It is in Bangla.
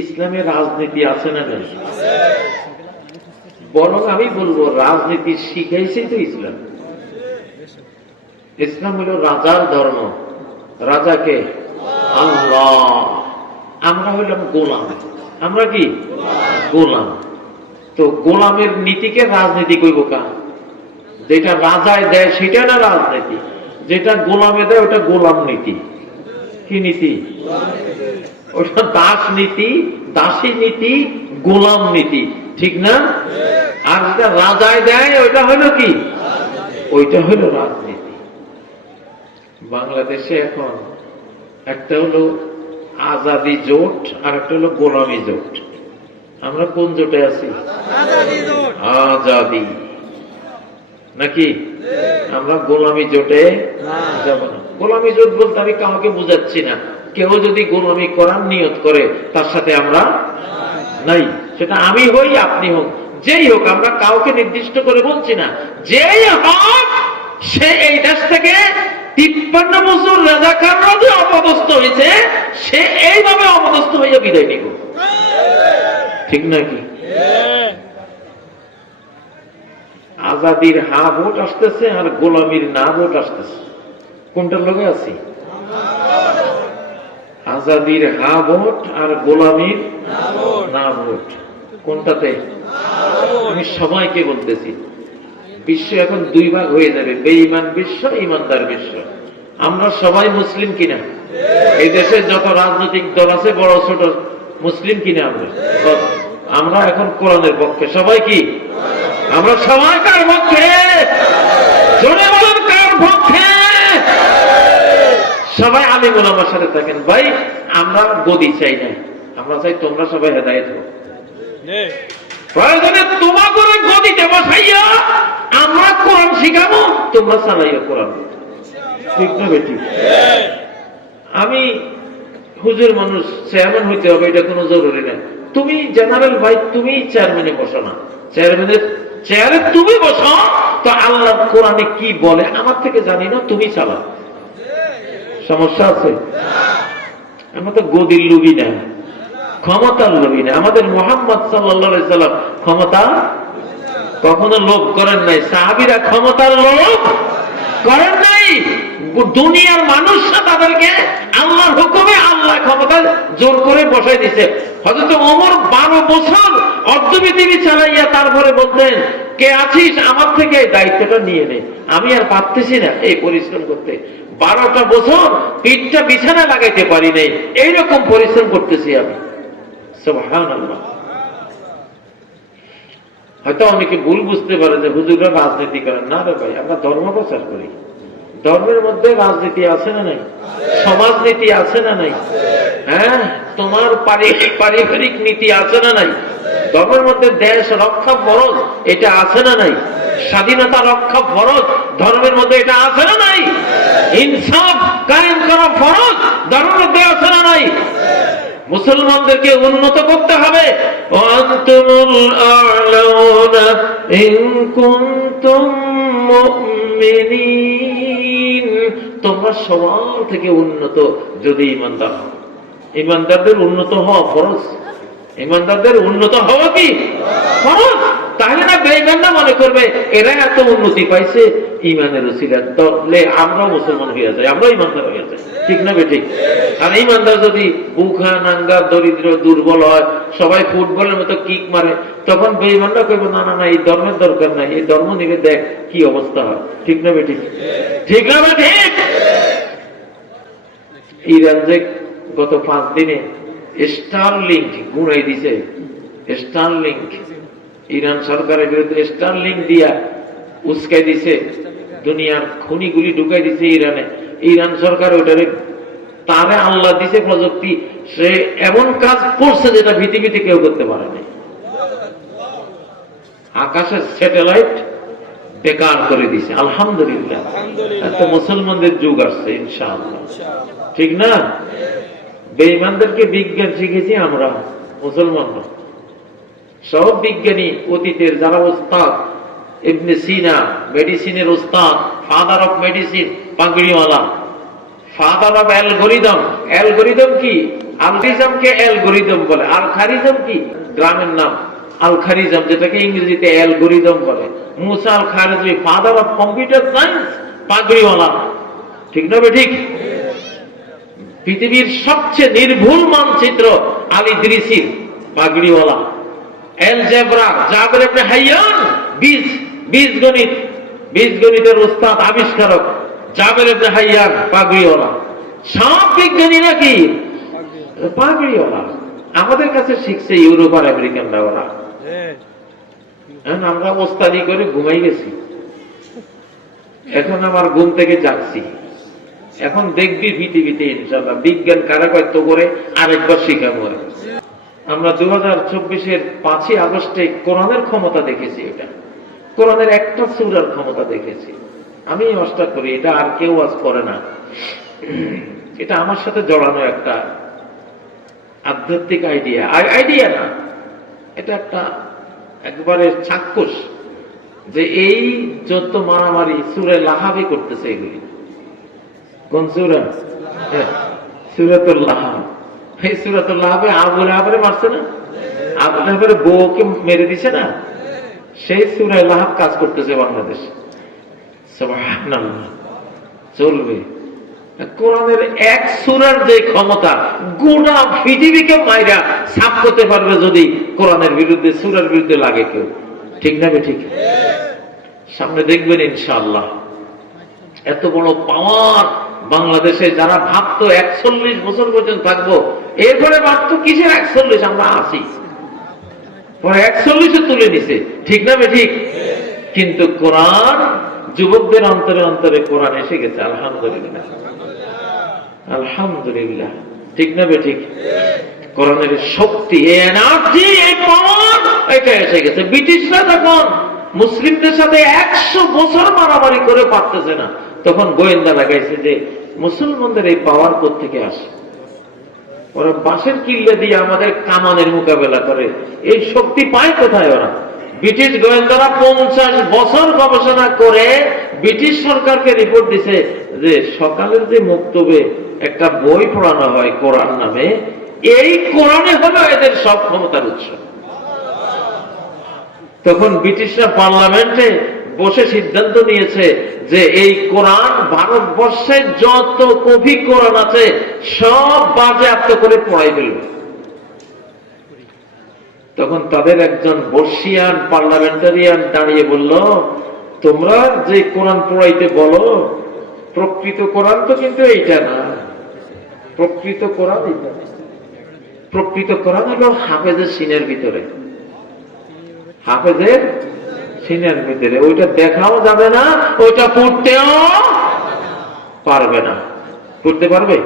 ইসলামে রাজনীতি আছে না নেই? বরং আমি বলবো রাজনীতি শিখাইছে তো ইসলাম। ইসলাম হলো রাজার ধর্ম। রাজাকে আল্লাহ, আমরা হইলাম গোলাম। আমরা কি গোলাম? তো গোলামের নীতিকে রাজনীতি কইব কা? যেটা রাজায় দেয় সেটা না রাজনীতি, যেটা গোলামে দেয় ওটা গোলাম নীতি। কি নীতি? ওটা দাস নীতি, দাসী নীতি, গোলাম নীতি, ঠিক না? আর যেটা রাজায় দেয় ওইটা হলো কি? ওইটা হলো রাজনীতি। বাংলাদেশে এখন একটা হলো আজাদি জোট আর একটা হলো গোলামি জোট। আমরা কোন জোটে আছি? আজাদি নাকি? আমরা গোলামি জোটে যাব না। গোলামি জোট বলতে আমি কাউকে বুঝাচ্ছি না। কেউ যদি গোলামি করার নিয়ত করে তার সাথে আমরা নাই, সেটা আমি হই আপনি হোক, যেই হোক, আমরা কাউকে নির্দিষ্ট করে বলছি না। যেই হোক সে এই দেশ থেকে 53 বছর রাজাকাররা যে অপদস্থ হয়েছে, সে এইভাবে অপদস্থ হইয়া বিদায় নিব, ঠিক নাকি? আজাদির হা ভোট আসতেছে আর গোলামির না ভোট আসতেছে। কোনটার লগে আছি? আজাদির হা ভোট আর গোলামির না ভোট। কোনটাতে? আমি সবাইকে বলতেছি, বিশ্ব এখন দুই ভাগ হয়ে যাবে, বেঈমান বিশ্ব, ইমানদার বিশ্ব। আমরা সবাই মুসলিম কিনা? এই দেশে যত রাজনৈতিক দল আছে বড় ছোট, মুসলিম কিনা? আমরা এখন কোরআনের পক্ষে। সবাই কি? আমরা সবাই কার পক্ষে? জোরে বলেন, কার পক্ষে? সবাই আলিম ওলামার সাথে থাকেন। ভাই আমরা গদি চাই না, আমরা চাই তোমরা সবাই হেদায়েত হও। প্রয়োজনে তোমাকে গদিতে বসাইয়া আমরা কোরআন শিখাবো, তোমরা চালাইয়া কোরআন, ঠিক না বেটি? আমি হুজুর মানুষ, চেয়ারম্যান হইতে হবে এটা কোনো জরুরি না। তুমি জেনারেল ভাই, তুমি চেয়ারম্যানে বসো না, চেয়ারম্যানের চেয়ারে তুমি বসো। তো আল্লাহ কোরআনে কি বলে আমার থেকে জানি না, তুমি চালাও। সমস্যা আছে? আমরা তো গদির লোভী না, ক্ষমতার লোভী না। আমাদের মুহাম্মদ সাল্লাল্লাহু আলাইহি সাল্লাম ক্ষমতা কখনো লোভ করেন নাই। সাহাবীরা ক্ষমতার লোভ করেন নাই। দুনিয়ার মানুষরা তাদেরকে আল্লাহর হুকুমে আল্লাহ ক্ষমতা জোর করে বসাই দিছে। হযরত ওমর 12 বছর অর্ধপৃথিবী চালাইয়া তারপরে বলতেন, কে আছিস আমার থেকে এই দায়িত্বটা নিয়ে নে, আমি আর পারতেছি না এই পরিশ্রম করতে। 12টা বছর পিঠটা বিছানা লাগাইতে পারি নাই, এইরকম পরিশ্রম করতেছি আমি। সুবহানাল্লাহ। হয়তো অনেকে ভুল বুঝতে পারে যে হুজুররা রাজনীতি করেন। না রে ভাই, আমরা ধর্ম প্রচার করি। ধর্মের মধ্যে রাজনীতি আছে না নাই? সমাজনীতি আছে না নাই? হ্যাঁ, তোমার পারিবারিক নীতি আছে না নাই? ধর্মের মধ্যে দেশ রক্ষা ফরজ, এটা আছে না নাই? স্বাধীনতা রক্ষা ফরজ, ধর্মের মধ্যে এটা আছে না নাই? ইনসাফ কায়েম করা ফরজ, ধর্মের মধ্যে আছে না নাই? মুসলমানদেরকে উন্নত করতে হবে। আনতুমুল আ'লাউনা ইন কুনতুম মুমিনিন, তোমরা সবার থেকে উন্নত যদি ঈমানদার হও। ঈমানদারদের উন্নত হওয়া ফরজ। ঈমানদারদের উন্নত হওয়া কি ফরজ? তাহলে না বেঈমানরা মনে করবে এরা এত উন্নতি পাইছে ঈমানের উসিলা, তাহলে আমরাও মুসলমান হয়ে যাই, আমরাও ঈমানদার হয়ে যাই, ঠিক না বেঠিক? আর ঈমানদার যদি বুখা নাঙ্গা দরিদ্র দুর্বল হয়, সবাই ফুটবলের মতো কিক মারে, তখন বেঈমানরা কইবে না না না, এই ধর্মের দরকার নাই, এই ধর্ম নিবে দেখ কি অবস্থা হয়, ঠিক না বেঠিক? ঠিক না বেঠিক? ইরান যে গত 5 দিনে স্টারলিংক গুড়াই দিছে, স্টারলিংক ইরান সরকারের বিরুদ্ধে স্টারলিংক দিয়া উস্কাই দিছে, দুনিয়ার খনিগুলি ঢুকাই দিছে ইরানে। ইরান সরকার ওটারে, তারে আল্লাহ দিছে প্রযুক্তি, সে এমন কাজ করছে যেটা পৃথিবীতে কেউ করতে পারে নাই। আকাশের স্যাটেলাইট বেকার করে দিছে। আলহামদুলিল্লাহ, এত মুসলমানদের যুগ আসছে ইনশাআল্লাহ, ঠিক না? বেঈমানদেরকে বিজ্ঞান শিখেছি আমরা মুসলমানরা। সব বিজ্ঞানী অতীতের যারা ওস্তাদ, ইবনে সিনা মেডিসিনের ওস্তাদ, ফাদার অফ মেডিসিন, পাগড়িওয়ালা, ফাদার অফ অ্যালগোরিদম। অ্যালগোরিদম কি? আলখারিজমকে অ্যালগোরিদম বলে। আলখারিজম কি? গ্রামের নাম আলখারিজম, যেটাকে ইংরেজিতে অ্যালগোরিদম বলে। মুসা আল খারিজি, ফাদার অফ কম্পিউটার সায়েন্স, পাগড়িওয়ালা। ঠিক না ঠিক? পৃথিবীর সবচেয়ে নির্ভুল মানচিত্র আল ইদরিসি, পাগড়িওয়ালা। অ্যালজেব্রা, জাবের ইবনে হাইয়ান, বীজগণিত, বীজগণিতের উস্তাদ, আবিষ্কারক জাবের ইবনে হাইয়ান, পাগড়িওয়ালা। সব বিজ্ঞানীরা কি পাগড়িওয়ালা। আমাদের কাছে শিখছে ইউরোপ আর আমেরিকানরা। ওরা আমরা ওস্তাদি করে ঘুমাই গেছি, এখন আমার ঘুম থেকে জাগছি। এখন দেখবি পৃথিবীতে ইনশাআল্লাহ বিজ্ঞান কারাকত্য করে আরেকবার শিখাবো। আমরা 2024-এর 5ই আগস্টে কোরআনের ক্ষমতা দেখেছি। এটা কোরআনের একটা সূরার ক্ষমতা দেখেছি। আমি অষ্টা করি, এটা আর কেউ আজ করে না। এটা আমার সাথে জড়ানো একটা আধ্যাত্মিক আইডিয়া না, এটা একটা একবারে চাক্ষুষ যে এই যত মারামারি সূরা লাহাবে করতেছে এগুলি। কোন সূরা? সূরাতুল লাহাব। এই সূরাতুল লাহাবে আবু লাহাবরে মারছে না, আবু লাহাবের বউকে মেরে দিছে না, সেই সূরা লাহাব কাজ করতেছে বাংলাদেশে। সুবহানাল্লাহ। চলবে। কোরআনের এক সূরার যে ক্ষমতা গোটা পৃথিবীকে মাইরা সাফ করতে পারবে যদি কোরআনের বিরুদ্ধে, সূরার বিরুদ্ধে লাগে কেউ। ঠিক না ঠিক? সামনে দেখবেন ইনশাআল্লাহ। এত বড় পাওয়ার বাংলাদেশে যারা ভাবতো 41 বছর পর্যন্ত থাকবো, এরপরে ভাবতো কিসের 41, আমরা আছি, পরে 41-এ তুলে নিছে। ঠিক না ঠিক? কিন্তু কোরআন যুবকদের অন্তরে অন্তরে কোরআন এসে গেছে। আলহামদুলিল্লাহ, আলহামদুলিল্লাহ। ঠিক না ঠিক? কোরআনের শক্তি, এনার্জি, এই পাওয়ার, এটা এসে গেছে। ব্রিটিশরা তখন মুসলিমদের সাথে 100 বছর মারামারি করে পারতেছে না, তখন গোয়েন্দা লাগাইছে যে মুসলমানদের এই পাওয়ার কোত্থেকে আসে। ওরা বাঁশের কিল্লা দিয়ে আমাদের কামানের মোকাবেলা করে, এই শক্তি পায় কোথায় ওরা? ব্রিটিশ গোয়েন্দারা 50 বছর গবেষণা করে ব্রিটিশ সরকারকে রিপোর্ট দিছে যে সকালের যে মুক্তবে একটা বই পড়ানো হয় কোরআন নামে, এই কোরআনে হলো এদের সব ক্ষমতার উৎস। তখন ব্রিটিশরা পার্লামেন্টে বসে সিদ্ধান্ত নিয়েছে যে এই কোরআন, ভারতবর্ষে যত কপি কোরআন আছে সব বাজেয়াপ্ত করে পড়াই ফেলবে। তখন তাদের একজন বর্ষিয়ান পার্লামেন্টারিয়ান দাঁড়িয়ে বলল, তোমরা যে কোরআন পড়াইতে বলো, প্রকৃত কোরআন তো কিন্তু এইটা না। প্রকৃত কোরআন এইটা, প্রকৃত কোরআন হলো হাফেজের সিনের ভিতরে, হাফেজের সিনের ভিতরে। ওইটা দেখাও যাবে না, ওইটা পড়তেও পারবে না। পড়তে পারবে?